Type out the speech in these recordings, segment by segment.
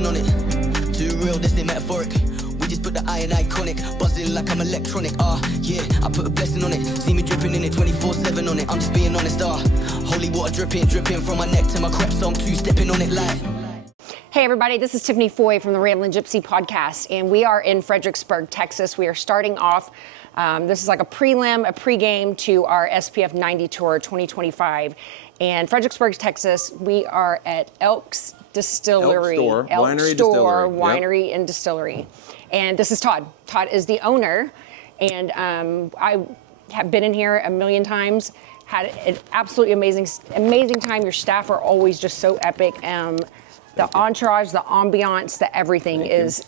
blessing on it. Too real, this ain't metaphoric. We just put the I in iconic, buzzing like I'm electronic. Yeah, I put a blessing on it. See me dripping in it 24/7 on it. I'm just being honest. Holy water dripping from my neck to my crepe, so I'm two-stepping on it like. Hey everybody, this is Tiffany Foy from the Ramblin' Gypsy podcast, and we are in Fredericksburg, Texas. We are starting off, this is like a prelim, a pregame to our SPF 90 Tour 2025. And Fredericksburg, Texas, we are at Elk's Distillery. Elk Store, Winery, Store, Distillery. Winery and Distillery. And this is Todd. Todd is the owner, and I have been in here a million times, had an absolutely amazing time. Your staff are always just so epic. The entourage, the ambiance, the everything is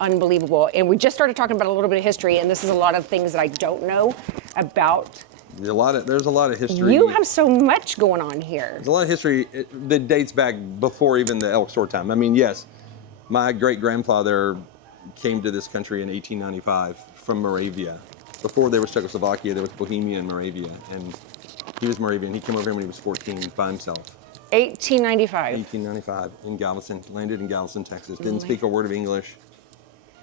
unbelievable. And we just started talking about a little bit of history, and this is a lot of things that I don't know about. There's a lot of history. You have so much going on here. There's a lot of history that dates back before even the Elk Store time. I mean, yes, my great-grandfather came to this country in 1895 from Moravia. Before there was Czechoslovakia, there was Bohemia and Moravia. And he was Moravian. He came over here when he was 14 by himself. 1895. 1895 in Galveston, landed in Galveston, Texas. Didn't speak a word of English,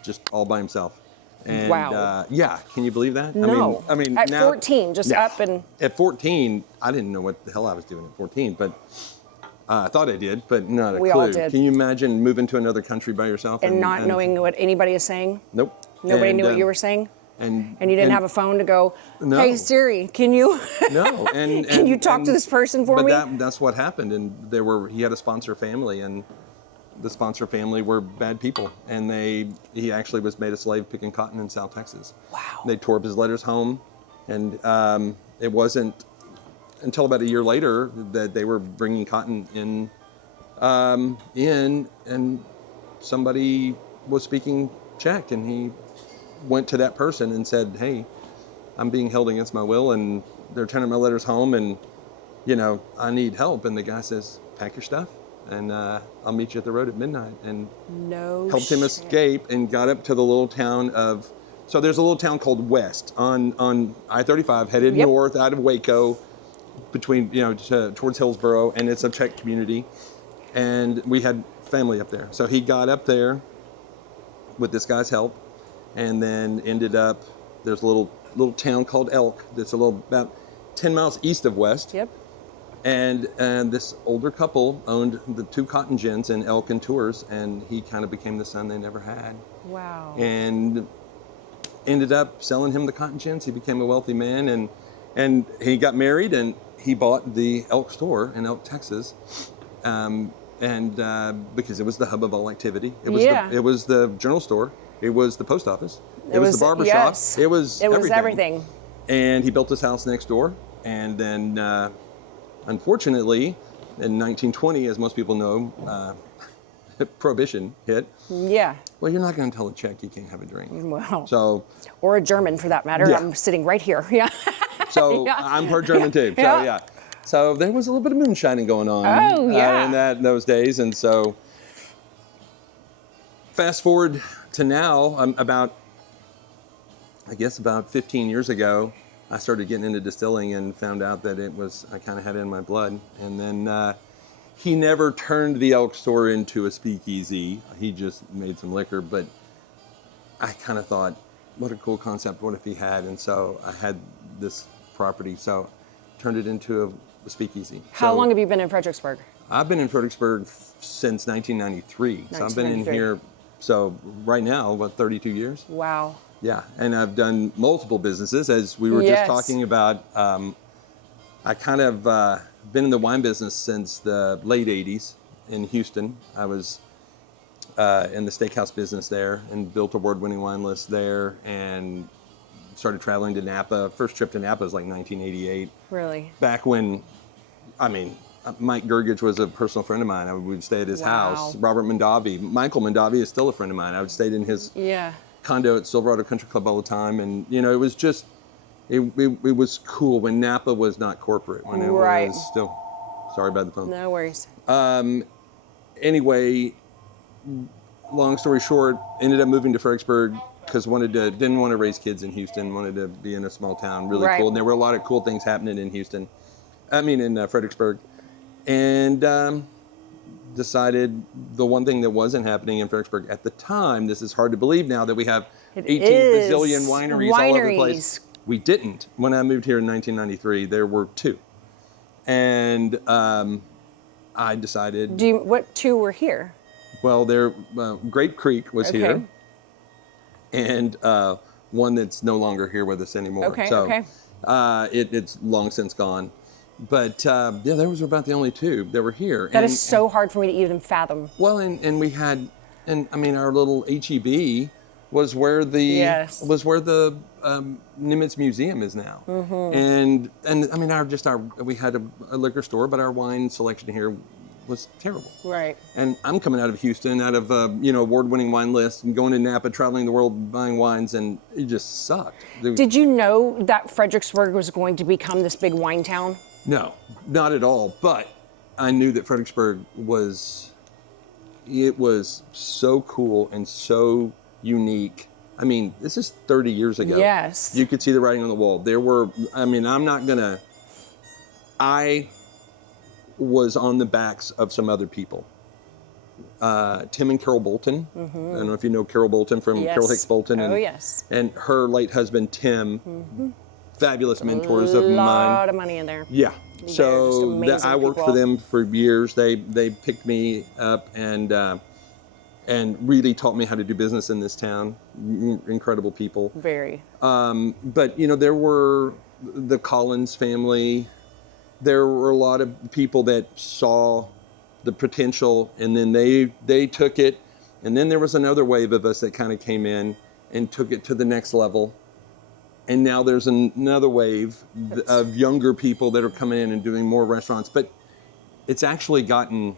just all by himself. And, wow. Yeah, can you believe that? No. I mean, at now, 14, just up and. At 14, I didn't know what the hell I was doing at 14, but I thought I did, but not a We clue. all did. Can you imagine moving to another country by yourself And not knowing what anybody is saying? Nope. Nobody knew what you were saying? And you didn't have a phone to go, No. hey Siri, can you No, and can you talk to this person for me? But that's what happened, and he had a sponsor family, and the sponsor family were bad people, and he actually was made a slave picking cotton in South Texas. Wow. They tore up his letters home, and it wasn't until about a year later that they were bringing cotton in, and somebody was speaking Czech, and he went to that person and said, hey, I'm being held against my will, and they're turning my letters home, and I need help. And the guy says, pack your stuff, and I'll meet you at the road at midnight, and helped him escape and got up to the little town of, so there's a little town called West on I-35 headed north out of Waco, between, towards Hillsboro, and it's a Czech community, and we had family up there. So he got up there with this guy's help, and then ended up, there's a little town called Elk that's about 10 miles east of West. Yep. And this older couple owned the 2 cotton gins in Elk and Tours, and he kind of became the son they never had. Wow. And ended up selling him the cotton gins. He became a wealthy man, and he got married, and he bought the Elk Store in Elk, Texas. Because it was the hub of all activity. It was the journal store. It was the post office. It was the barber shop. Yes. It was everything. And he built his house next door. And then, unfortunately, in 1920, as most people know, prohibition hit. Yeah. Well, you're not going to tell a Czech you can't have a drink. Well. So. Or a German, for that matter. Yeah. I'm sitting right here. Yeah. So I'm part German too. So yeah. So there was a little bit of moonshining going on. Oh yeah. In those days, and so. Fast forward to now, about 15 years ago, I started getting into distilling and found out that I kind of had it in my blood. And then he never turned the Elk Store into a speakeasy. He just made some liquor, but I kind of thought, what a cool concept, what if he had? And so I had this property, so turned it into a speakeasy. How long have you been in Fredericksburg? I've been in Fredericksburg since 1993. So I've been in here, so right now, 32 years? Wow. Yeah, and I've done multiple businesses, as we were just talking about. I kind of been in the wine business since the late 80s in Houston. I was in the steakhouse business there and built award-winning wine lists there, and started traveling to Napa. First trip to Napa was like 1988. Really? Back when, Mike Gergich was a personal friend of mine. I would stay at his house. Robert Mondavi. Michael Mondavi is still a friend of mine. I would stay in his condo at Silverado Country Club all the time. And, it was just, it was cool when Napa was not corporate. When it was still, sorry about the phone. No worries. Anyway, long story short, ended up moving to Fredericksburg because didn't want to raise kids in Houston, wanted to be in a small town, really cool. And there were a lot of cool things happening in Fredericksburg. And decided the one thing that wasn't happening in Fredericksburg at the time, this is hard to believe now that we have It 18 is. bazillion wineries all over the place. Wineries. We didn't. When I moved here in 1993, there were 2. And I decided, What 2 were here? well, Grape Creek was here, and one that's no longer here with us anymore. Okay, so, okay. It's long since gone. But yeah, those were about the only 2 that were here. That is so hard for me to even fathom. Well, and we had, and I mean, our little HEB was where the Nimitz Museum is now. And I mean, we had a liquor store, but our wine selection here was terrible. Right. And I'm coming out of Houston, out of award-winning wine lists, and going to Napa, traveling the world, buying wines, and it just sucked. Did you know that Fredericksburg was going to become this big wine town? No, not at all. But I knew that Fredericksburg was so cool and so unique. I mean, this is 30 years ago. Yes. You could see the writing on the wall. I was on the backs of some other people. Tim and Carol Bolton. I don't know if you know Carol Bolton from Carol Hicks Bolton. Yes. And her late husband, Tim. Fabulous mentors of mine. A lot of money in there. Yeah. They're So just I worked amazing for them for years. They picked me up and really taught me how to do business in this town. Incredible people. Very. But there were the Collins family. There were a lot of people that saw the potential, and then they took it. And then there was another wave of us that kind of came in and took it to the next level. And now there's another wave of younger people that are coming in and doing more restaurants. But it's actually gotten,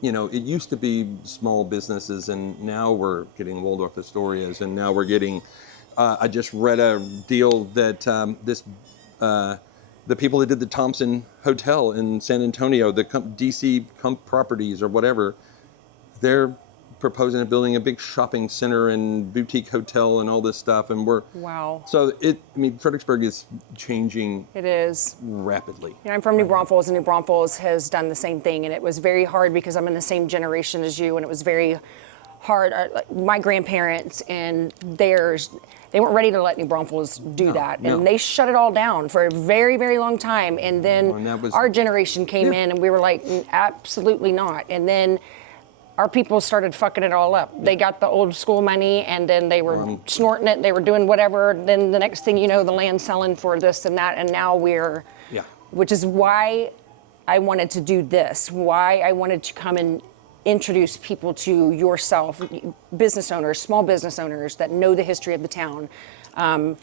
it used to be small businesses, and now we're getting Waldorf Astorias, and now we're getting, I just read a deal that the people that did the Thompson Hotel in San Antonio, the DC Properties or whatever, they're proposing of building a big shopping center and boutique hotel and all this stuff, and Wow. So Fredericksburg is changing. It is Rapidly. I'm from New Braunfels, and New Braunfels has done the same thing, and it was very hard because I'm in the same generation as you, and it was very hard. My grandparents and theirs, they weren't ready to let New Braunfels do that, and they shut it all down for a very, very long time. And then our generation came in, and we were like, absolutely not. And then our people started fucking it all up. They got the old school money, and then they were snorting it. They were doing whatever. Then the next thing you know, the land's selling for this and that, and now which is why I wanted to do this. Why I wanted to come and introduce people to yourself, business owners, small business owners that know the history of the town. To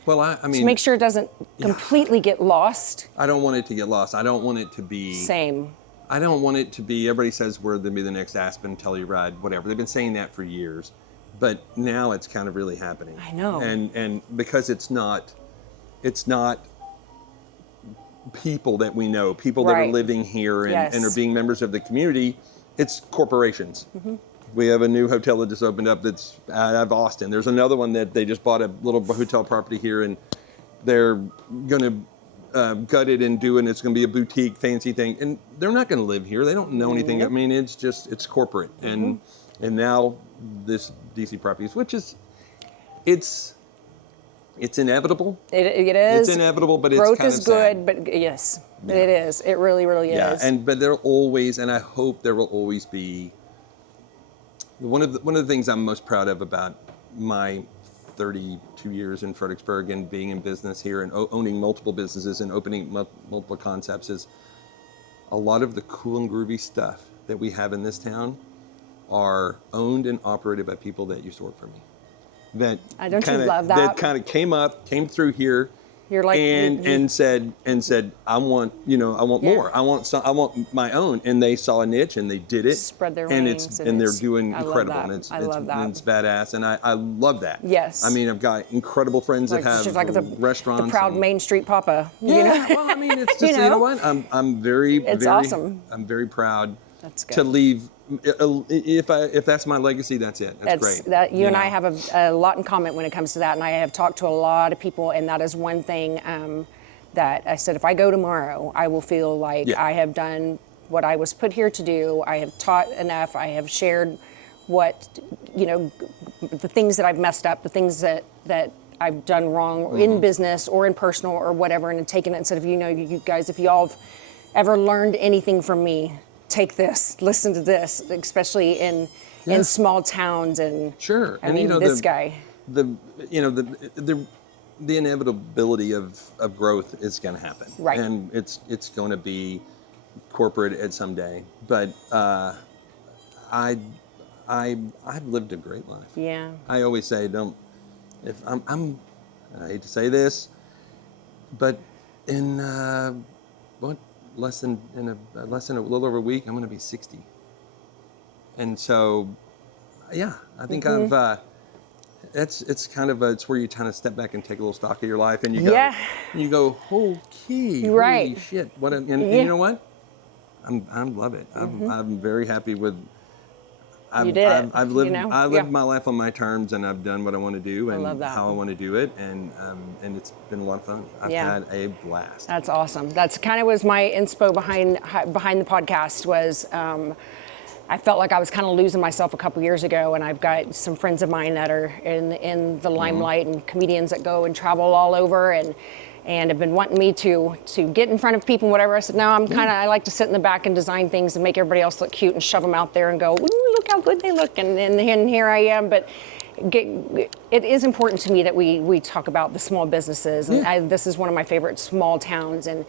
make sure it doesn't completely get lost. I don't want it to get lost. I don't want it to be Same. I don't want it to be, everybody says we're going to be the next Aspen, Telluride, whatever. They've been saying that for years, but now it's kind of really happening. I know. And because it's not people that we know, people that are living here and are being members of the community, it's corporations. We have a new hotel that just opened up that's out of Austin. There's another one that they just bought a little hotel property here, and they're going to gut it and do it, and it's going to be a boutique fancy thing, and they're not going to live here. They don't know anything. I mean, it's corporate. And now this DC Properties, which is it's inevitable. It is. It's inevitable, but growth it's kind is of good, sad. but yes, it is. It really, really is. But there'll always, and I hope there will always be, one of the things I'm most proud of about my 32 years in Fredericksburg and being in business here and owning multiple businesses and opening multiple concepts is a lot of the cool and groovy stuff that we have in this town are owned and operated by people that used to work for me. Don't you love that? That kind of came through here. You're like, and said, I want more. I want my own. And they saw a niche and they did it. Spread their and wings. And they're doing I incredible. Love that. And it's it's badass. And I love that. Yes. I mean, I've got incredible friends that have restaurants. The proud Main Street Papa. Yeah. Well, I mean, it's just, you know what? I'm very awesome. I'm very proud That's good. to leave. If that's my legacy, that's it. That's great. That you and I have a lot in common when it comes to that, and I have talked to a lot of people, and that is one thing that I said, if I go tomorrow, I will feel like I have done what I was put here to do. I have taught enough. I have shared what, the things that I've messed up, the things that I've done wrong in business or in personal or whatever, and taken it instead of, you guys, if y'all have ever learned anything from me, take this, listen to this, especially in small towns. And sure. I mean, this guy. The inevitability of growth is going to happen. Right. And it's going to be corporate at some day. But I've lived a great life. Yeah. I always say, I hate to say this, but in less than a little over a week, I'm going to be 60. And so, yeah, I think it's where you kind of step back and take a little stock of your life, and you go, holy shit, and you know what? I love it. I'm very happy with. I've lived my life on my terms, and I've done what I want to do and how I want to do it, and it's been a lot of fun. I've had a blast. That's awesome. That's kind of was my inspo behind the podcast was. I felt like I was kind of losing myself a couple years ago, and I've got some friends of mine that are in the limelight and comedians that go and travel all over and have been wanting me to get in front of people and whatever. I said, no, I like to sit in the back and design things and make everybody else look cute and shove them out there and go, ooh, look how good they look, and here I am. But it is important to me that we talk about the small businesses, and this is one of my favorite small towns, and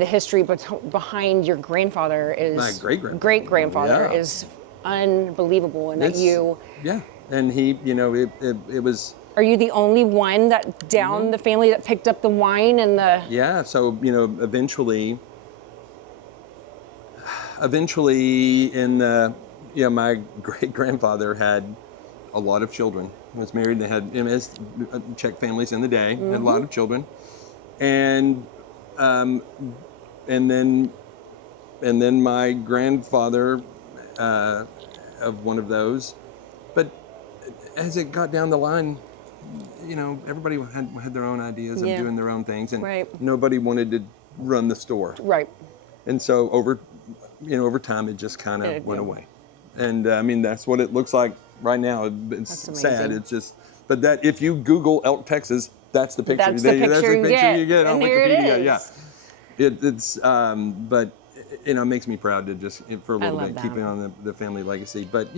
the history behind your grandfather is my great-grandfather is unbelievable, and and he, it was. Are you the only one that down the family that picked up the wine and the? Yeah, so eventually in the my great-grandfather had a lot of children. He was married. They had as Czech families in the day, had a lot of children, and then my grandfather of one of those. But as it got down the line, everybody had their own ideas and doing their own things, and nobody wanted to run the store. Right. And so over time, it just kind of went away. And that's what it looks like right now. It's sad. It's just, but that if you Google Elk, Texas, that's the picture. That's the picture you get on and Wikipedia. It is. It's but it makes me proud to just for a little bit keeping on the family legacy. But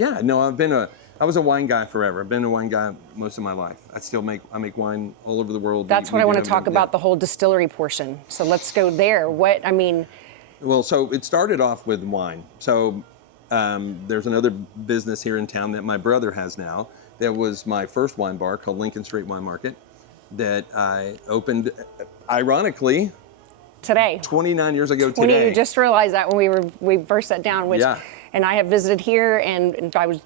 I was a wine guy forever. I've been a wine guy most of my life. I make wine all over the world. That's what I want to talk about, the whole distillery portion. So let's go there. Well, so it started off with wine. So there's another business here in town that my brother has now. That was my first wine bar called Lincoln Street Wine Market that I opened, ironically, today. 29 years ago today. You just realized that when we first sat down, and I have visited here, and I was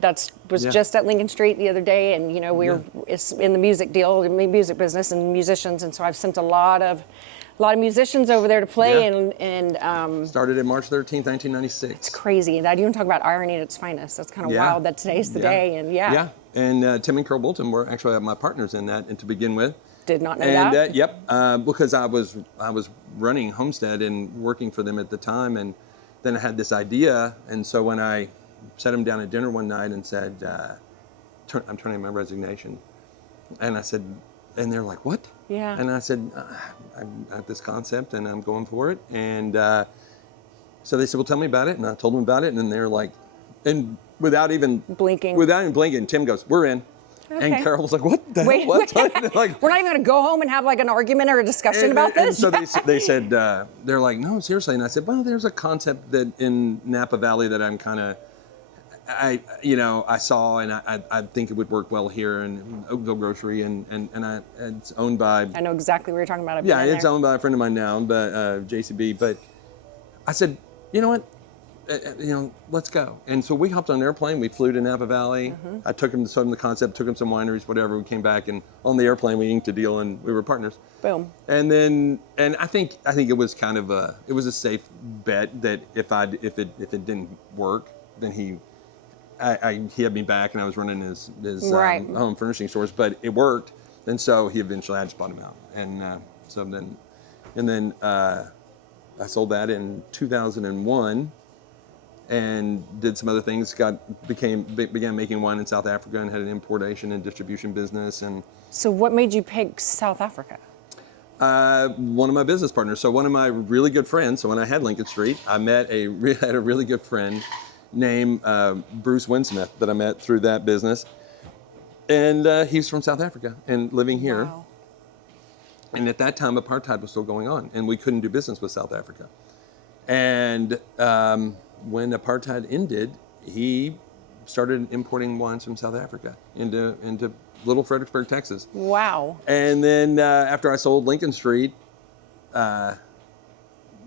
just at Lincoln Street the other day, and we were in the music music business and musicians, and so I've sent a lot of musicians over there to play, and started in March 13th, 1996. It's crazy. That you want to talk about irony at its finest. That's kind of wild that today's the day, and and Tim and Carol Bolton were actually my partners in that, and to begin with. Did not know that. Because I was running Homestead and working for them at the time, and then I had this idea, and so when I sat them down at dinner one night and said, I'm turning in my resignation, and I said, and they're like, what? Yeah. And I said, I have this concept and I'm going for it, and so they said, well, tell me about it, and I told them about it, and then they're like, and without even blinking, Tim goes, we're in. Okay. And Carol was like, what the hell? What? Like, we're not even going to go home and have like an argument or a discussion about this? And so they said, they're like, no, seriously. And I said, well, there's a concept that in Napa Valley that I'm kind of, I saw, and I think it would work well here in Oakville Grocery, and it's owned by. I know exactly what you're talking about. Yeah, it's owned by a friend of mine now, but JCB. But I said, you know what? Let's go. And so we hopped on an airplane. We flew to Napa Valley. I took him to some of the concept, took him some wineries, whatever. We came back, and on the airplane we inked a deal, and we were partners. Boom. And then, I think it was kind of a safe bet that if it didn't work, then he had me back, and I was running his home furnishing stores. But it worked, and so he eventually I just bought him out, and then I sold that in 2001. and did some other things. Began making wine in South Africa and had an importation and distribution business. And So what made you pick South Africa? one of my business partners. So one of my really good friends. So when I had Lincoln Street, I had a really good friend named Bruce Winsmith that I met through that business, and he's from South Africa and living here. Wow. And at that time, apartheid was still going on, and we couldn't do business with South Africa. And when apartheid ended, he started importing wines from South Africa into little Fredericksburg, Texas. Wow. And then after I sold Lincoln Street,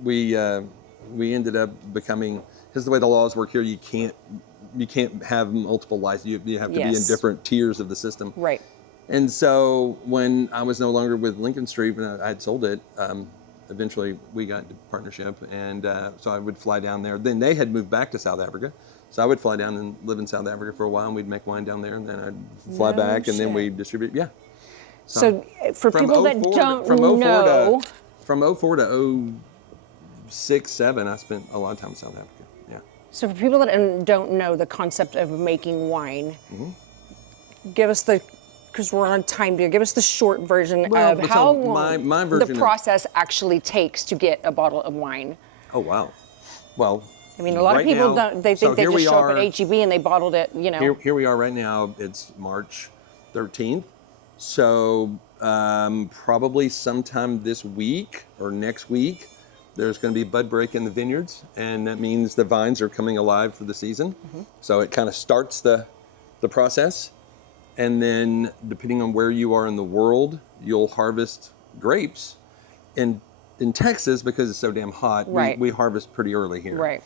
we ended up becoming, because the way the laws work here, you can't have multiple licenses. You have to be in different tiers of the system. Right. And so when I was no longer with Lincoln Street, when I had sold it, eventually we got into partnership, and so I would fly down there. Then they had moved back to South Africa, so I would fly down and live in South Africa for a while, and we'd make wine down there, and then I'd fly back, and then we'd distribute. Yeah. So for people that don't know, from 04 to 06, 07, I spent a lot of time in South Africa. Yeah. So for people that don't know the concept of making wine, give us because we're on time here, give us the short version of how long my the process actually takes to get a bottle of wine. Oh, wow. Well, I mean, a lot of people don't, they think they just show up at H-E-B and they bottled it, you know. Here we are right now, it's March 13th. So probably sometime this week or next week, there's going to be bud break in the vineyards, and that means the vines are coming alive for the season. So it kind of starts the process. And then depending on where you are in the world, you'll harvest grapes. In Texas, because it's so damn hot, we harvest pretty early here. Right.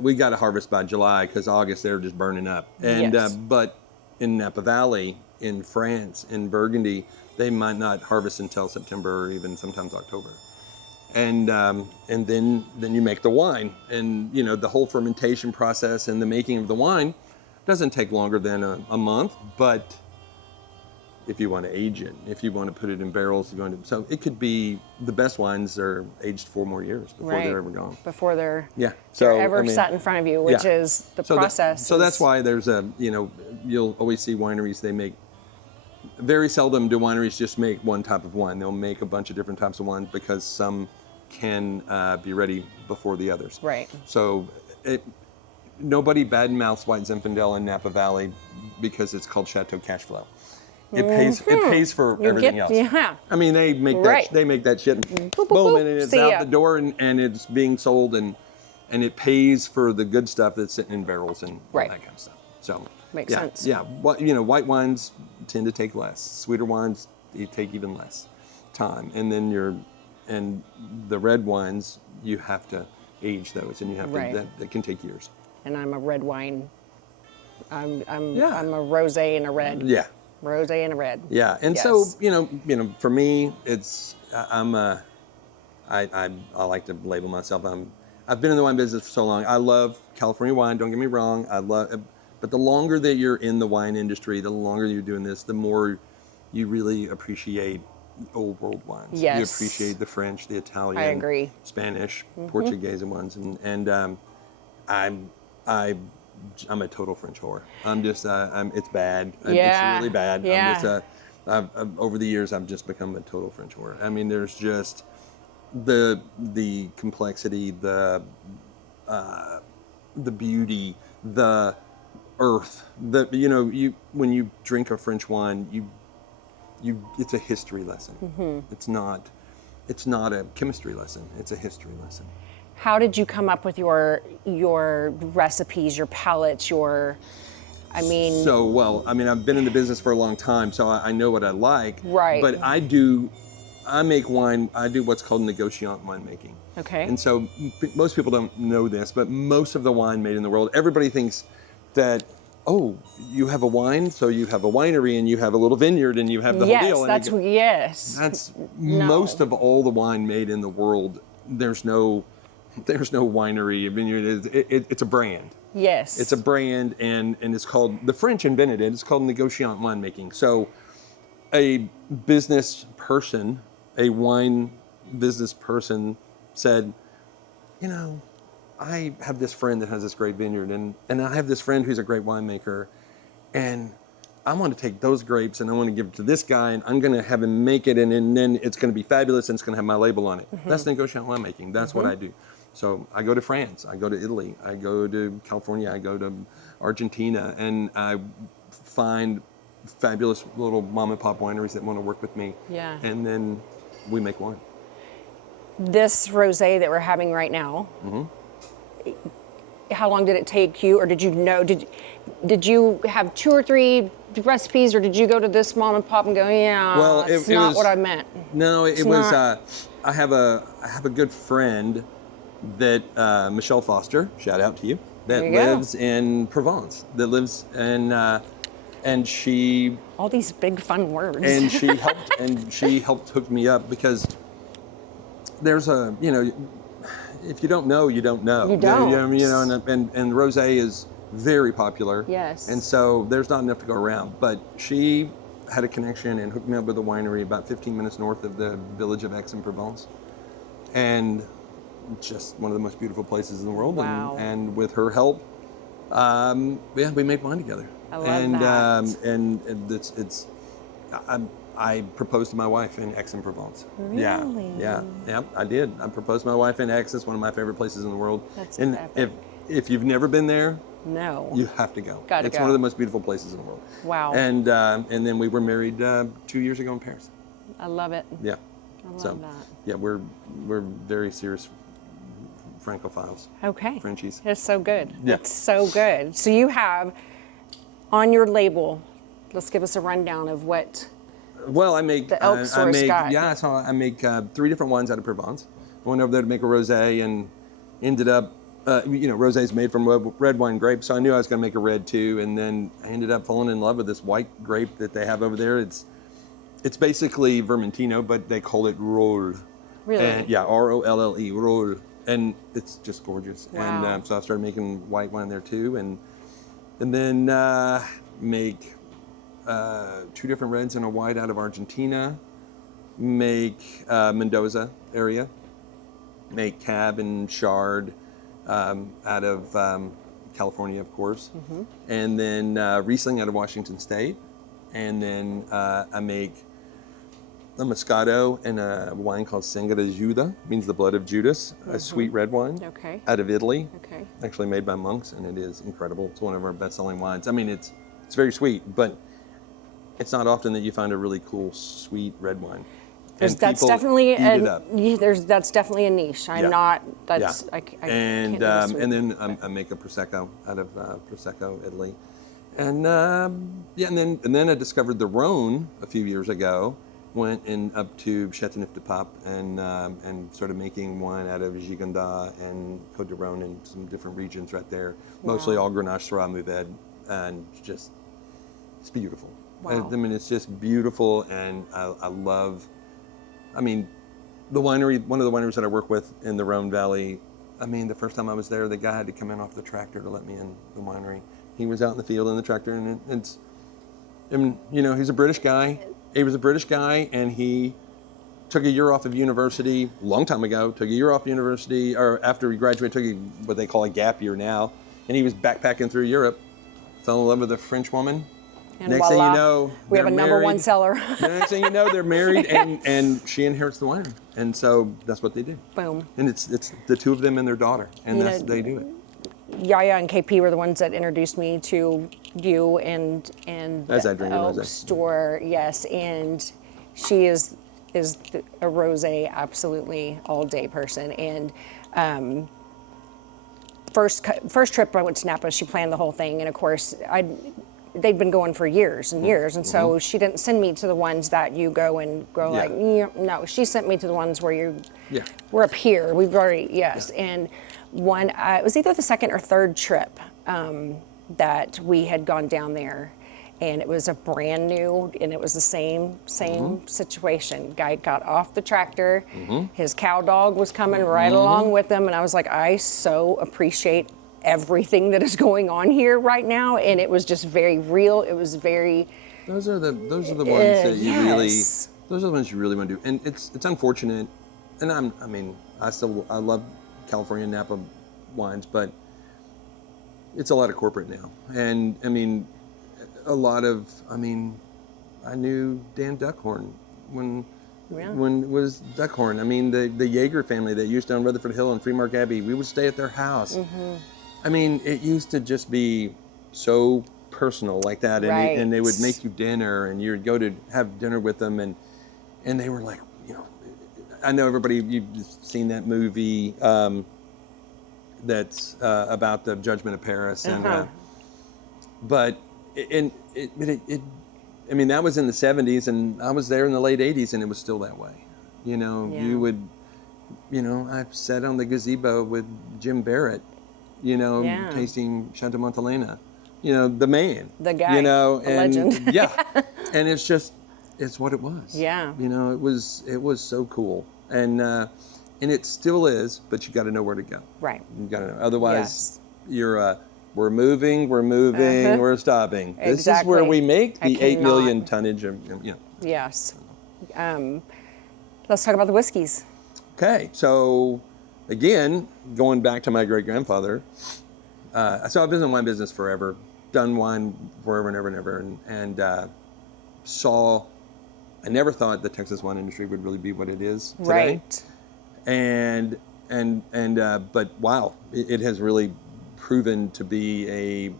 We got to harvest by July, because August they're just burning up. And but in Napa Valley, in France, in Burgundy, they might not harvest until September or even sometimes October. And then you make the wine, and you know the whole fermentation process and the making of the wine doesn't take longer than a month. But if you want to age it, if you want to put it in barrels, so it could be, the best wines are aged 4 more years before they're ever gone. Before they're ever sat in front of you, which is the process. So that's why there's you'll always see wineries, they make, very seldom do wineries just make one type of wine. They'll make a bunch of different types of wines, because some can be ready before the others. Right. So nobody badmouths White Zinfandel in Napa Valley because it's called Chateau Cash Flow. It pays for everything else. Yeah. I mean, they make that shit, and boom, and it's out the door, and it's being sold, and it pays for the good stuff that's sitting in barrels and all that kind of stuff. So makes sense. Yeah, white wines tend to take less. Sweeter wines, you take even less time, and then and the red wines, you have to age those, and you have to, that can take years. And I'm a red wine. I'm a rosé and a red. Yeah. Rosé and a red. Yeah, and so for me, it's I like to label myself. I've been in the wine business for so long. I love California wine. Don't get me wrong. But the longer that you're in the wine industry, the longer you're doing this, the more you really appreciate old world wines. Yes. You appreciate the French, the Italian, I agree. Spanish, Portuguese ones, and I'm a total French whore. It's bad. It's really bad. Yeah. Over the years, I've just become a total French whore. I mean, there's just the complexity, the beauty, the earth. When you drink a French wine, it's a history lesson. It's not a chemistry lesson. It's a history lesson. How did you come up with your recipes, your palettes, I've been in the business for a long time, so I know what I like. Right. But I make wine, I do what's called negociant winemaking. Okay. And so most people don't know this, but most of the wine made in the world, everybody thinks that, oh, you have a wine, so you have a winery and you have a little vineyard and you have the whole deal. That's most of all the wine made in the world. There's no winery. I mean, it's a brand. Yes. It's a brand, and it's called, the French invented it. It's called negociant winemaking. So a business person, a wine business person said, I have this friend that has this great vineyard, and I have this friend who's a great winemaker, and I want to take those grapes and I want to give it to this guy, and I'm going to have him make it, and then it's going to be fabulous, and it's going to have my label on it. That's negotiable winemaking. That's what I do. So I go to France, I go to Italy, I go to California, I go to Argentina, and I find fabulous little mom and pop wineries that want to work with me. Yeah. And then we make wine. This rosé that we're having right now, how long did it take you, or did you know, did you have 2 or 3 recipes, or did you go to this mom and pop and go, yeah, well, it's not what I meant? No, it was, I have a good friend that, Michelle Foster, shout out to you, that lives in Provence, that lives in, and she... All these big fun words. And she helped hook me up, because there's a, you know, if you don't know, you don't know. You don't. You know, and rosé is very popular. Yes. And so there's not enough to go around. But she had a connection and hooked me up with a winery about 15 minutes north of the village of Aix-en-Provence. And just one of the most beautiful places in the world. Wow. And with her help, we made wine together. I love that. And it's I proposed to my wife in Aix-en-Provence. Really? Yeah, I did. I proposed to my wife in Aix. It's one of my favorite places in the world. That's and epic. if you've never been there, no, you have to go. It's one of the most beautiful places in the world. Wow. And then we were married 2 years ago in Paris. I love it. Yeah. I love that. Yeah, we're very serious Francophiles. Okay. Frenchies. It's so good. Yeah. It's so good. So you have on your label, let's give us a rundown of what. Well, I make the Elk Store's got. Yeah, so I make 3 different wines out of Provence. I went over there to make a rosé and ended up, rosé is made from red wine grapes, so I knew I was going to make a red too. And then I ended up falling in love with this white grape that they have over there. It's basically Vermentino, but they call it Rolle. Really? And, yeah, Rolle, Rolle, and it's just gorgeous. Wow. And so I started making white wine there too, and then make 2 different reds and a white out of Argentina, make Mendoza area, make Cab and Chard out of California, of course, and then Riesling out of Washington State, and then I make a Moscato and a wine called Sangue Juda, means the blood of Judas, a sweet red wine out of Italy, actually made by monks, and it is incredible. It's one of our best-selling wines. I mean, it's very sweet, but it's not often that you find a really cool, sweet red wine. That's definitely a niche. I'm not. That's yeah. I and can't do and then I make a prosecco out of Prosecco, Italy, and then I discovered the Rhone a few years ago. Went up to Châteauneuf-du-Pape and started making wine out of Gigondas and Côte d'Aron and some different regions right there. Wow. Mostly all Grenache, Syrah, Mourvèdre, and just it's beautiful. Wow. I mean, it's just beautiful, and I love. I mean, one of the wineries that I work with in the Rhone Valley. I mean, the first time I was there, the guy had to come in off the tractor to let me in the winery. He was out in the field in the tractor, and he's a British guy. He was a British guy, and he took a year off of university a long time ago. Took a year off university, or after he graduated, took what they call a gap year now, and he was backpacking through Europe. Fell in love with a French woman. And next thing you know, we have a number one seller. Next thing you know, they're married, and she inherits the winery, and so that's what they do. Boom. And it's the 2 of them and their daughter, and they do it. Yaya and KP were the ones that introduced me to you and the Elk Store. Yes, and she is a rosé absolutely all day person. And first trip I went to Napa, she planned the whole thing, and of course they'd been going for years and years, and so she didn't send me to the ones that you go and go like, no, she sent me to the ones where we're up here. We've already, and one, it was either the second or third trip that we had gone down there, and it was a brand new, and it was the same situation. Guy got off the tractor, his cow dog was coming right along with him, and I was like, I so appreciate everything that is going on here right now, and it was just very real. It was very. Those are the ones that you really. Those are the ones you really want to do, and it's unfortunate, and I love California Napa wines, but it's a lot of corporate now. And I mean, a lot of, I mean, I knew Dan Duckhorn when it was Duckhorn. I mean, the Yeager family that used to on Rutherford Hill and Freemark Abbey, we would stay at their house. I mean, it used to just be so personal like that. And, and they would make you dinner, and you would go to have dinner with them, and they were like, you know, I know everybody, you've seen that movie that's about the Judgment of Paris. And but I mean, that was in the 70s, and I was there in the late 80s, and it was still that way. You know, you would, you know, I sat on the gazebo with Jim Barrett, you know, tasting Santa Montalena, you know, the man. The guy, you know, the and legend. And it's just, it's what it was. Yeah. You know, it was so cool. And it still is, but you got to know where to go. Right. You got to know. Otherwise, you're we're moving, we're stopping. Exactly. This is where we make the 8 million tonnage of, you know. Yes. Let's talk about the whiskeys. Okay, so again, going back to my great-grandfather, so I've been in the wine business forever, done wine forever and ever and ever, and I never thought the Texas wine industry would really be what it is today. Right. But wow, it has really proven to be a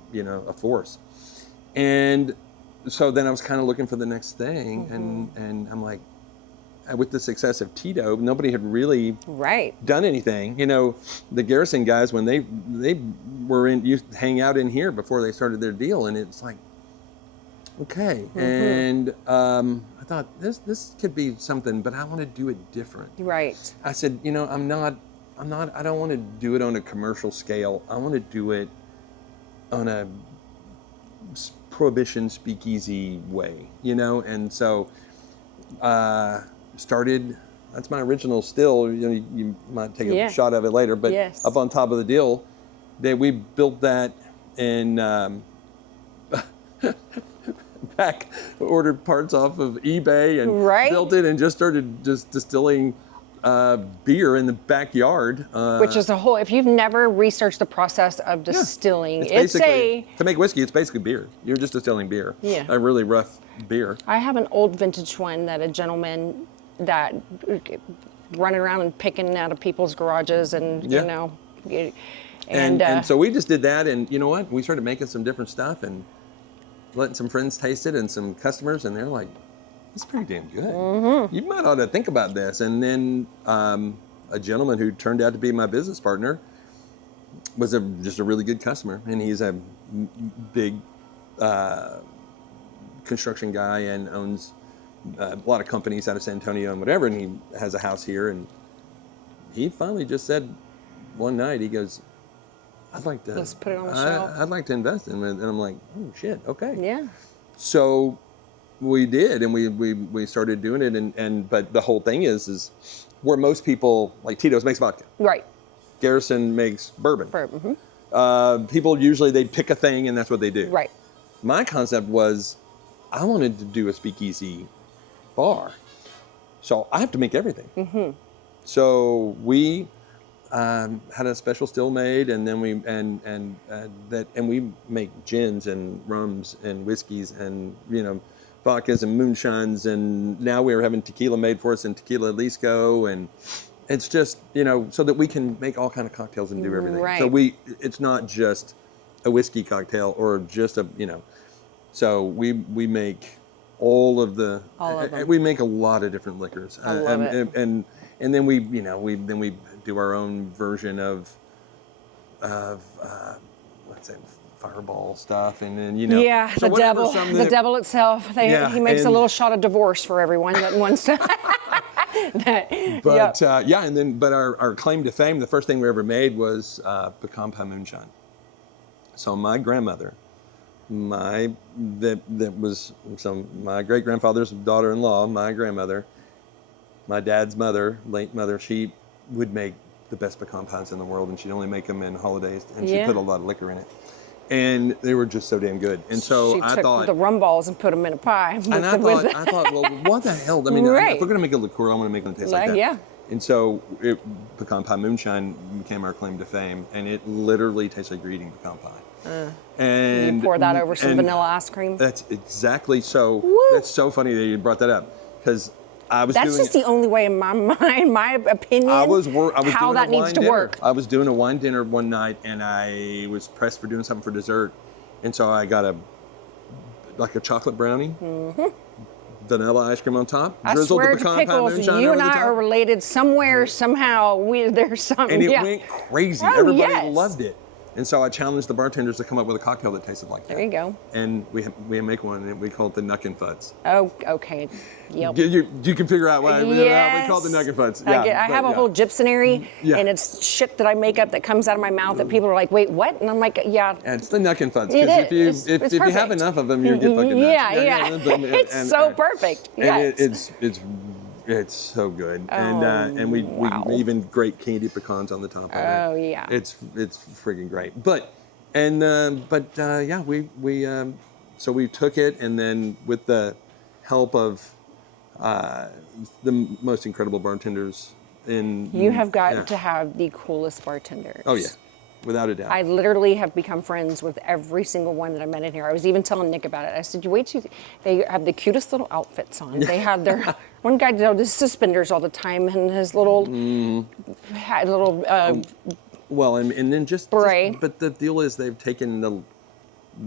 force. And so then I was kind of looking for the next thing, and I'm like, with the success of Tito, nobody had really done anything. You know, the Garrison guys, when they were used to hang out in here before they started their deal, and it's like, okay. And I thought this could be something, but I want to do it different. Right. I said, you know, I don't want to do it on a commercial scale. I want to do it on a prohibition speakeasy way, you know? And so started, that's my original still, you know, you might take a shot of it later, but up on top of the deal, we built that in back, ordered parts off of eBay and built it and just started just distilling beer in the backyard. Which is a whole, if you've never researched the process of distilling, to make whiskey, it's basically beer. You're just distilling beer. Yeah. A really rough beer. I have an old vintage one that a gentleman that running around and picking out of people's garages and, you know. And so we just did that, and you know what? We started making some different stuff and letting some friends taste it and some customers, and they're like, it's pretty damn good. You might ought to think about this. And then a gentleman who turned out to be my business partner was just a really good customer, and he's a big construction guy and owns a lot of companies out of San Antonio and whatever, and he has a house here, and he finally just said one night, he goes, let's put it on the shelf. I'd like to invest in it. And I'm like, oh shit, okay. Yeah. So we did, and we started doing it, but the whole thing is where most people, like Tito's makes vodka. Right. Garrison makes bourbon. Bourbon. People usually, they pick a thing and that's what they do. Right. My concept was, I wanted to do a speakeasy bar, so I have to make everything. So we had a special still made, and then we make gins and rums and whiskeys and, you know, vodkas and moonshines, and now we're having tequila made for us in Tequila Jalisco, and it's just, you know, so that we can make all kind of cocktails and do everything. Right. So it's not just a whiskey cocktail or just a, you know, so we make all of them. We make a lot of different liquors. I love it. And then we do our own version of let's say Fireball stuff, and then, you know. Yeah, so the devil itself. He makes a little shot of divorce for everyone that wants to. But our claim to fame, the first thing we ever made was pecan pie moonshine. So my grandmother, my great grandfather's daughter-in-law, my grandmother, my dad's mother, late mother, she would make the best pecan pies in the world, and she'd only make them in holidays, and she put a lot of liquor in it. And they were just so damn good. And so I took the rum balls and put them in a pie. I thought, well, what the hell? I mean, if we're going to make a liqueur, I want to make them taste like that. Yeah. And so pecan pie moonshine became our claim to fame, and it literally tastes like you're eating pecan pie. And you pour that over some vanilla ice cream. That's exactly so. Woo. That's so funny that you brought that up, because I was That's doing. just the only way in my mind, my opinion, I was how doing that a needs wine to dinner. work. I was doing a wine dinner one night, and I was pressed for doing something for dessert, and so I got a chocolate brownie, vanilla ice cream on top, I drizzled swear the to pecan pie pickles, moonshine you over and the I top. are related somewhere, somehow. There's something. And it yeah. went crazy. Oh, Everybody yes. loved it. And so I challenged the bartenders to come up with a cocktail that tasted like that. There you go. And we make one, and we call it the Nuck and Fuds. Oh, okay. Yep. You can figure out why we call it the Nuck and Fuds. Yeah, I have a whole gypsonary, Yeah. and it's shit that I make up that comes out of my mouth that people are like, wait, what? And I'm like, yeah. And it's the Nuck and Fuds. It Because is. if It's you have perfect. enough of them, you get fucking nuts. Yeah. It's so perfect. And Yes. it's so good. Oh, And we wow. even grate candy pecans on the top of it. Oh, yeah. It's friggin' great. So we took it, and then with the help of the most incredible bartenders You have got yeah. to have the coolest bartenders. Oh yeah, without a doubt. I literally have become friends with every single one that I met in here. I was even telling Nick about it. I said, they have the cutest little outfits on. They have their, one guy did his suspenders all the time, and his little, Well, and then beret. but the deal is they've taken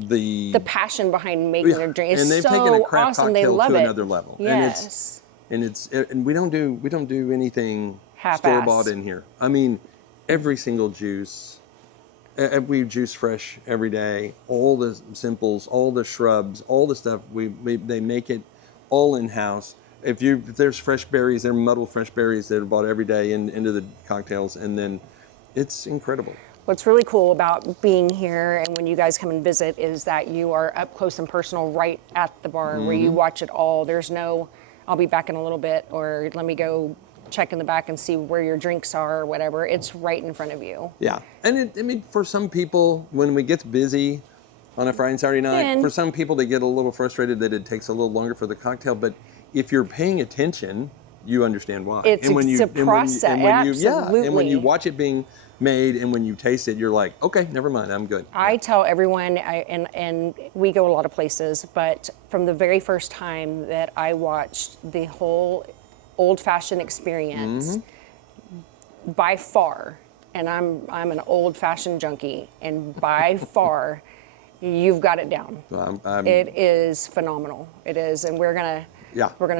the passion behind making their drink is and they've so taken a craft awesome. They cocktail love to it. another level. Yes. And we don't do anything Half-assed. store bought in here. I mean, every single juice, we juice fresh every day. All the simples, all the shrubs, all the stuff they make it all in house. If there's fresh berries, they're muddled fresh berries that are bought every day into the cocktails, and then it's incredible. What's really cool about being here and when you guys come and visit is that you are up close and personal right at the bar where you watch it all. There's no, I'll be back in a little bit, or let me go check in the back and see where your drinks are or whatever. It's right in front of you. Yeah, and for some people, when we get busy on a Friday and Saturday night, for some people they get a little frustrated that it takes a little longer for the cocktail, but if you're paying attention, you understand why. It's a process, absolutely. And when you watch it being made and when you taste it, you're like, okay, never mind, I'm good. I tell everyone, and we go a lot of places, but from the very first time that I watched the whole old-fashioned experience, by far, and I'm an old-fashioned junkie, and by far, you've got it down. It is phenomenal. It is, and we're gonna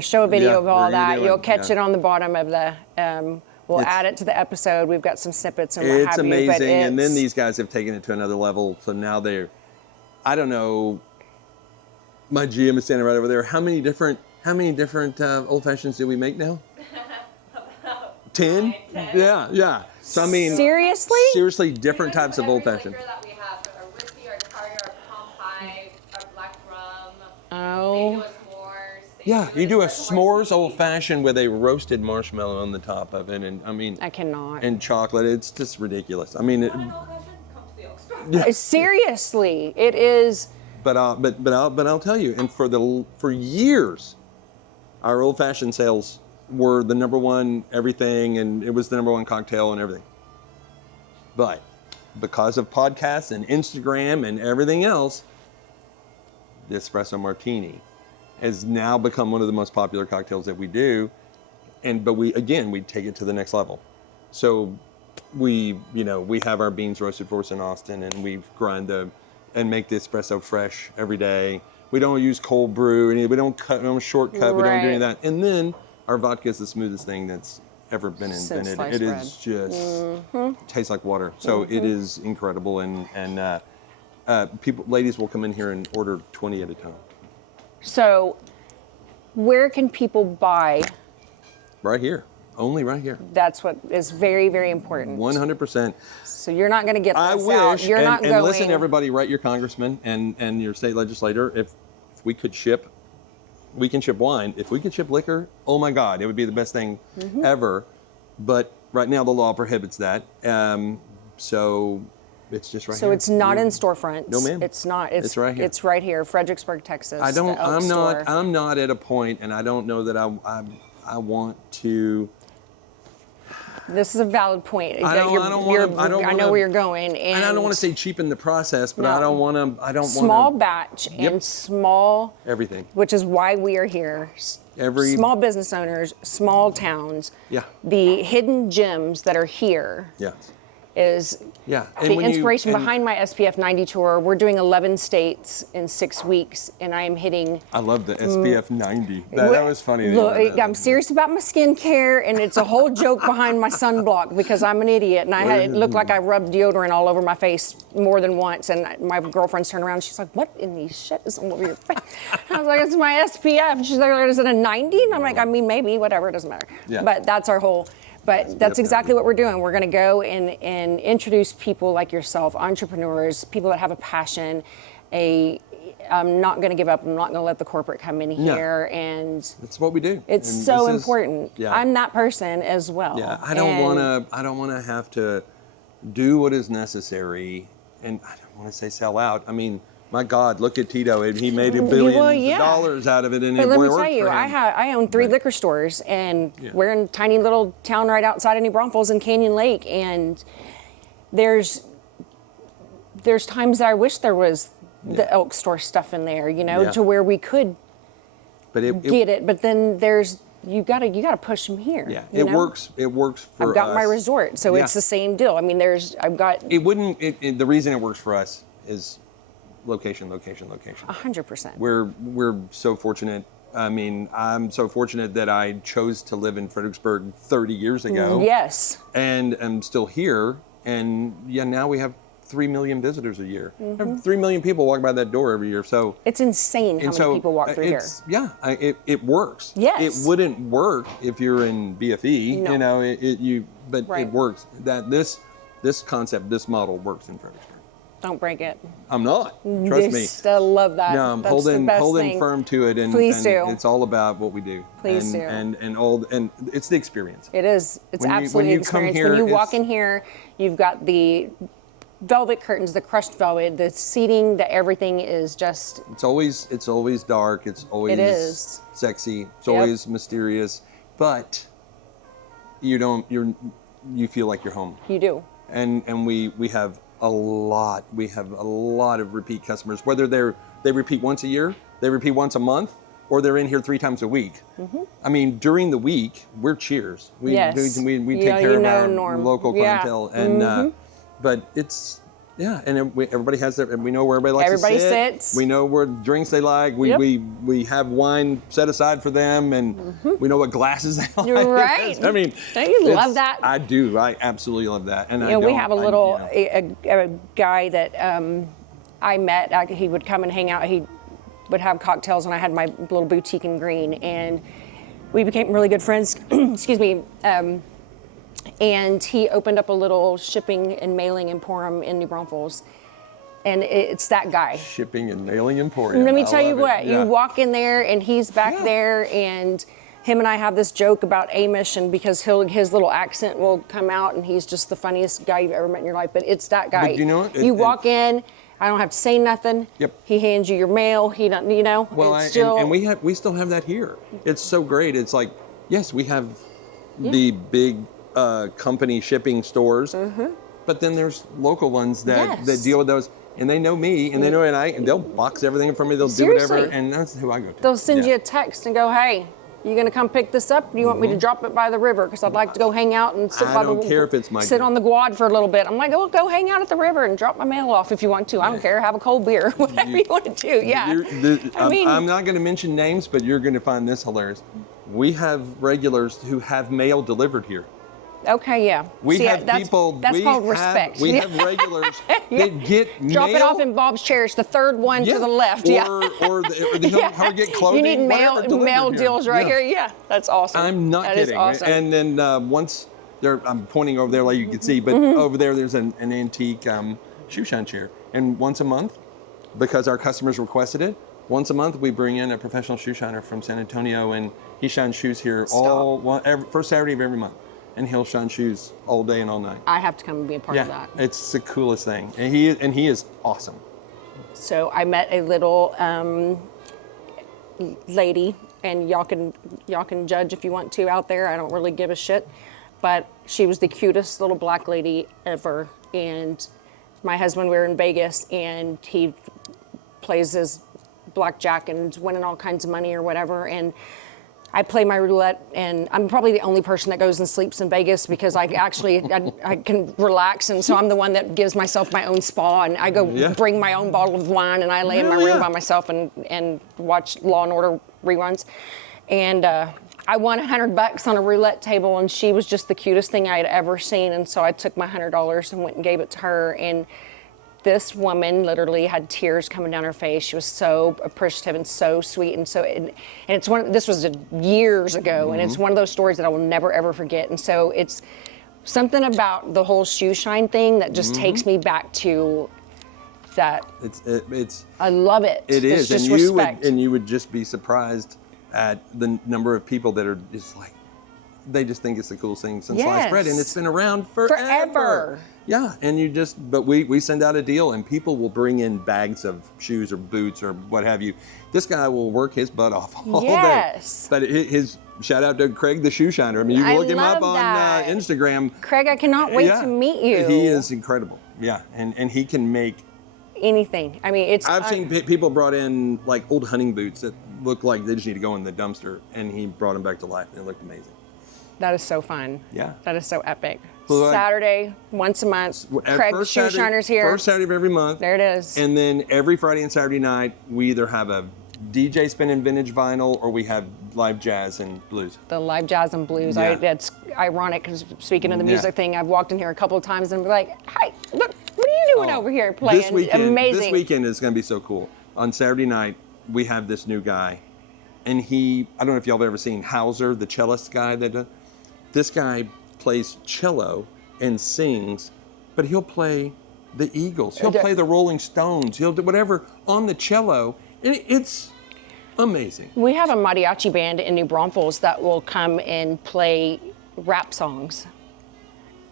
show a video of all that. You'll catch it on the bottom of the. We'll add it to the episode. We've got some snippets and what have you. It's amazing, and then these guys have taken it to another level. So now I don't know. My GM is standing right over there. How many different old fashions do we make now? About 10? 10. Yeah. So I mean, seriously, different types of old fashioned. That we have our whiskey, our tartar, our pecan pie, our black rum. Oh. They do a s'mores. Yeah, you do a s'mores old fashioned with a roasted marshmallow on the top of it, and I mean, I cannot. And chocolate. It's just ridiculous. I mean, Want an old fashioned? Come to the Elk Store. Seriously, it is. But I'll tell you, and for years, our old fashioned sales were the number one everything, and it was the number one cocktail and everything. But because of podcasts and Instagram and everything else, the espresso martini has now become one of the most popular cocktails that we do. But we take it to the next level. So we have our beans roasted for us in Austin, and we grind and make the espresso fresh every day. We don't use cold brew, and we don't shortcut, we don't do any of that. And then our vodka is the smoothest thing that's ever been invented. It is just tastes like water. So it is incredible, and ladies will come in here and order 20 at a time. So, where can people buy? Right here, only right here. That's what is very, very important. 100%. So you're not going to get this I wish. out. You're not going. And listen, everybody, write your congressman and your state legislator. If we could ship, we can ship wine. If we could ship liquor, oh my God, it would be the best thing ever. But right now the law prohibits that. So it's just right here. So it's not in storefronts. No, ma'am. It's not. It's right here. It's right here, Fredericksburg, Texas. the Elk Store. I'm not at a point, and I don't know that I want to This is a valid point. I know where you're going, and I don't want to say cheapen the process, but No. I don't want to. Small batch and small everything, which is why we are here. Small business owners, small towns. Yeah. The hidden gems that are here. Yeah. Is yeah. And the inspiration behind my SPF 90 tour. We're doing 11 states in 6 weeks, and I am hitting. I love the SPF 90. That was funny. Look, I'm serious about my skincare, and it's a whole joke behind my sunblock because I'm an idiot, and it looked like I rubbed deodorant all over my face more than once. And my girlfriend's turned around, and she's like, "What in the shit is all over your face?" I was like, "It's my SPF." And she's like, "Is it a 90?" And I'm like, "I mean, maybe, whatever, it doesn't matter." Yeah. But that's our whole. But that's exactly what we're doing. We're going to go and introduce people like yourself, entrepreneurs, people that have a passion. I'm not going to give up. I'm not going to let the corporate come in here. And that's what we do. It's and so important. Yeah. I'm that person as well. Yeah, I don't want to have to do what is necessary, and I don't want to say sell out. I mean, my God, look at Tito. He made billions of dollars out of it, and but it let me worked tell you, for him. I own 3 liquor stores, and we're in a tiny little town right outside of New Braunfels in Canyon Lake, and there's times that I wish there was the Elk Store stuff in there, to where we could get it. But then you gotta push them here. Yeah, it works. It works for I've got us. my resort, so it's the same deal. I mean, It wouldn't. The reason it works for us is location. 100%. We're so fortunate. I mean, I'm so fortunate that I chose to live in Fredericksburg 30 years ago. Yes. And I'm still here. And now we have 3 million visitors a year. 3 million people walk by that door every year. So it's insane how many people walk through here. Yeah, it works. Yes. It wouldn't work if you're in BFE. No. It works. That this concept, this model works in Fredericksburg. Don't break it. I'm not. Trust me. I love that. No, I'm That's holding the best thing. firm to it, and Please do. It's all about what we do. Please do. And it's the experience. It is. It's When absolutely you come experience. here, When you walk in here, you've got the velvet curtains, the crushed velvet, the seating, everything is just. It's always dark. It's always sexy. It's always mysterious, but you feel like you're home. You do. And we have a lot of repeat customers, whether they repeat once a year, they repeat once a month, or they're in here 3 times a week. I mean, during the week, we're Cheers. We take care of our local clientele, and but it's and everybody has their, and we know where everybody likes to sit. Everybody sits. We know what drinks they like. We have wine set aside for them, and we know what glasses they like. You're right. I mean, don't you love that? I do. I absolutely love that. And we have a guy that I met. He would come and hang out. He would have cocktails, and I had my little boutique in Green, and we became really good friends. Excuse me. And he opened up a little shipping and mailing emporium in New Braunfels. And it's that guy. Shipping and mailing emporium. Let me tell you what, you walk in there and he's back there, and him and I have this joke about Amish, and because his little accent will come out, and he's just the funniest guy you've ever met in your life. But it's that guy. But you know what? You walk in, I don't have to say nothing. Yep. He hands you your mail. He don't, Well, and we still have that here. It's so great. It's like, yes, we have the big company shipping stores, but then there's local ones that deal with those, and they know me, and they know, and they'll box everything for me. They'll do whatever, and that's who I go to. They'll send you a text and go, "Hey, you gonna come pick this up? Do you want me to drop it by the river? Because I'd like to go hang out and sit on the quad for a little bit." I'm like, "Oh, go hang out at the river and drop my mail off if you want to. I don't care. Have a cold beer, whatever you want to do." Yeah. I'm not going to mention names, but you're going to find this hilarious. We have regulars who have mail delivered here. Okay, yeah. That's called respect. We have regulars that get mail. Drop it off in Bob's Chairs, the third one to the left. Or they'll get clothing. You need mail deals right here. Yeah, that's awesome. I'm not kidding. Is awesome. And then once I'm pointing over there like you can see, but over there's an antique shoe shine chair. And once a month, because our customers requested it, once a month we bring in a professional shoe shiner from San Antonio, and he shines shoes here first Saturday of every month. And he'll shine shoes all day and all night. I have to come and be a part of that. It's the coolest thing, and he is awesome. So I met a little lady, and y'all can judge if you want to out there. I don't really give a shit. but she was the cutest little black lady ever. And my husband, we were in Vegas, and he plays his blackjack and is winning all kinds of money or whatever. And I play my roulette, and I'm probably the only person that goes and sleeps in Vegas because I can relax, and so I'm the one that gives myself my own spa, and I go bring my own bottle of wine, and I lay in my room by myself and watch Law and Order reruns. And I won $100 on a roulette table, and she was just the cutest thing I had ever seen, and so I took my $100 and went and gave it to her. And this woman literally had tears coming down her face. She was so appreciative and so sweet, and so and it's this was years ago, and it's one of those stories that I will never ever forget. And so it's something about the whole shoe shine thing that just takes me back to that. It's I love it. It is, just and respect. you would just be surprised at the number of people that are just like, they just think it's the coolest thing since sliced bread, and it's been around forever. Yeah, and but we send out a deal, and people will bring in bags of shoes or boots or what have you. This guy will work his butt off all day. But his shout out to Craig the Shoe Shiner. I mean, you can look him up on Instagram. Craig, I cannot wait to meet you. He is incredible. Yeah, and he can make anything. I mean, I've seen people brought in like old hunting boots that look like they just need to go in the dumpster, and he brought them back to life, and it looked amazing. That is so fun. Yeah. That is so epic. Well, Saturday, once a month. Craig the Shoe Shiner's here. First Saturday of every month. There it is. And then every Friday and Saturday night, we either have a DJ spinning vintage vinyl, or we have live jazz and blues. The live jazz and blues. Yeah. It's ironic because speaking of the music thing, I've walked in here a couple of times and be like, "Hi, look, what are you doing over here playing?" Amazing. This weekend is going to be so cool. On Saturday night, we have this new guy, and I don't know if y'all have ever seen Hauser, the cellist guy this guy plays cello and sings, but he'll play the Eagles. He'll play the Rolling Stones. He'll do whatever on the cello, and it's amazing. We have a mariachi band in New Braunfels that will come and play rap songs.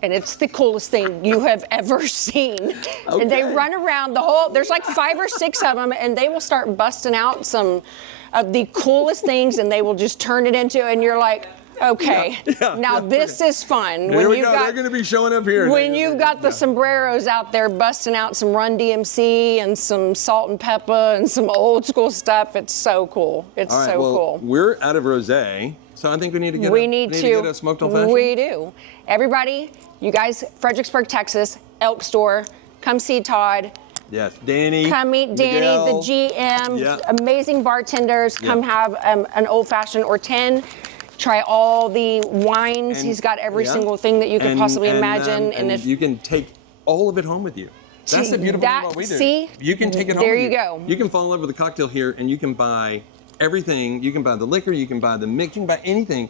And it's the coolest thing you have ever seen. Okay. And they run around there's like 5 or 6 of them, and they will start busting out some of the coolest things, and they will just turn it into, and you're like, okay, now this is fun. There we go. They're going to be showing up here. When you've got the sombreros out there busting out some Run DMC and some Salt and Pepper and some old school stuff, it's so cool. It's all right, so well, cool. We're out of rosé, so I think we need to get a smoked old fashioned. We do. Everybody, you guys, Fredericksburg, Texas, Elk Store, come see Todd. Yes, Danny. Come meet Danny, Miguel, the GM, amazing bartenders. Come have an old fashioned or 10. Try all the wines. He's got every single thing that you could possibly imagine. And if you can take all of it home with you. That's the beautiful thing about what we do. See? You can take it home there with you go. You can fall in love with a cocktail here, and you can buy everything. You can buy the liquor, you can buy the mix, you can buy anything.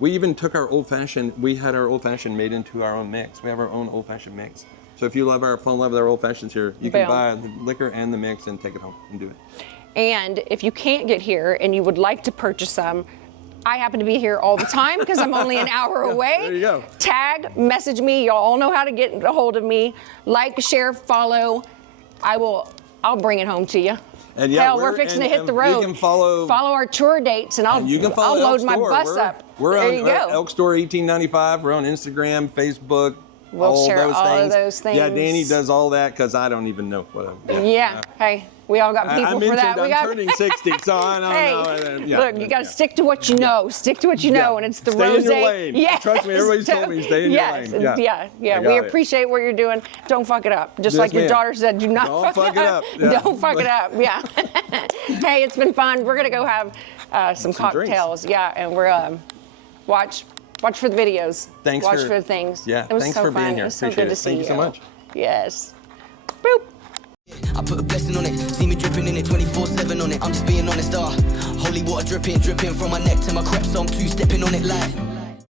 We even took our old fashioned, we had our old fashioned made into our own mix. We have our own old fashioned mix. So if you fall in love with our old fashions here, you can buy the liquor and the mix and take it home and do it. And if you can't get here and you would like to purchase some, I happen to be here all the time because I'm only an hour away. There you go. Tag, message me. Y'all all know how to get a hold of me. Like, share, follow. I'll bring it home to you. And hell, we're fixing to hit the road. You can follow our tour dates, and I'll load my bus up. We're there on you go. Elk Store 1895. We're on Instagram, Facebook. We'll share all of those things. Yeah, Danny does all that because I don't even know what I'm. Yeah. Hey, we all got people for that. I'm turning 60, so I don't know. Look, you got to stick to what you know. Stick to what you know, and it's the rosé. Stay in your lane. Yes. Trust me, everybody's told me stay in your lane. Yeah. We appreciate what you're doing. Don't fuck it up. Just like your daughter said, do not fuck it up. Yeah. Don't fuck it up. Yeah. Hey, it's been fun. We're gonna go have some cocktails. Drinks. Yeah, and we're watch for the videos. Watch for the things. Yeah. It was Thanks so for fun. being here. It was so Appreciate good it. to see Thank you so much. Yes. Boop. I put a blessing on it, see me dripping in it 24/7 on it. I'm just being honest, holy water dripping from my neck to my crepe, so I'm 2-stepping on it like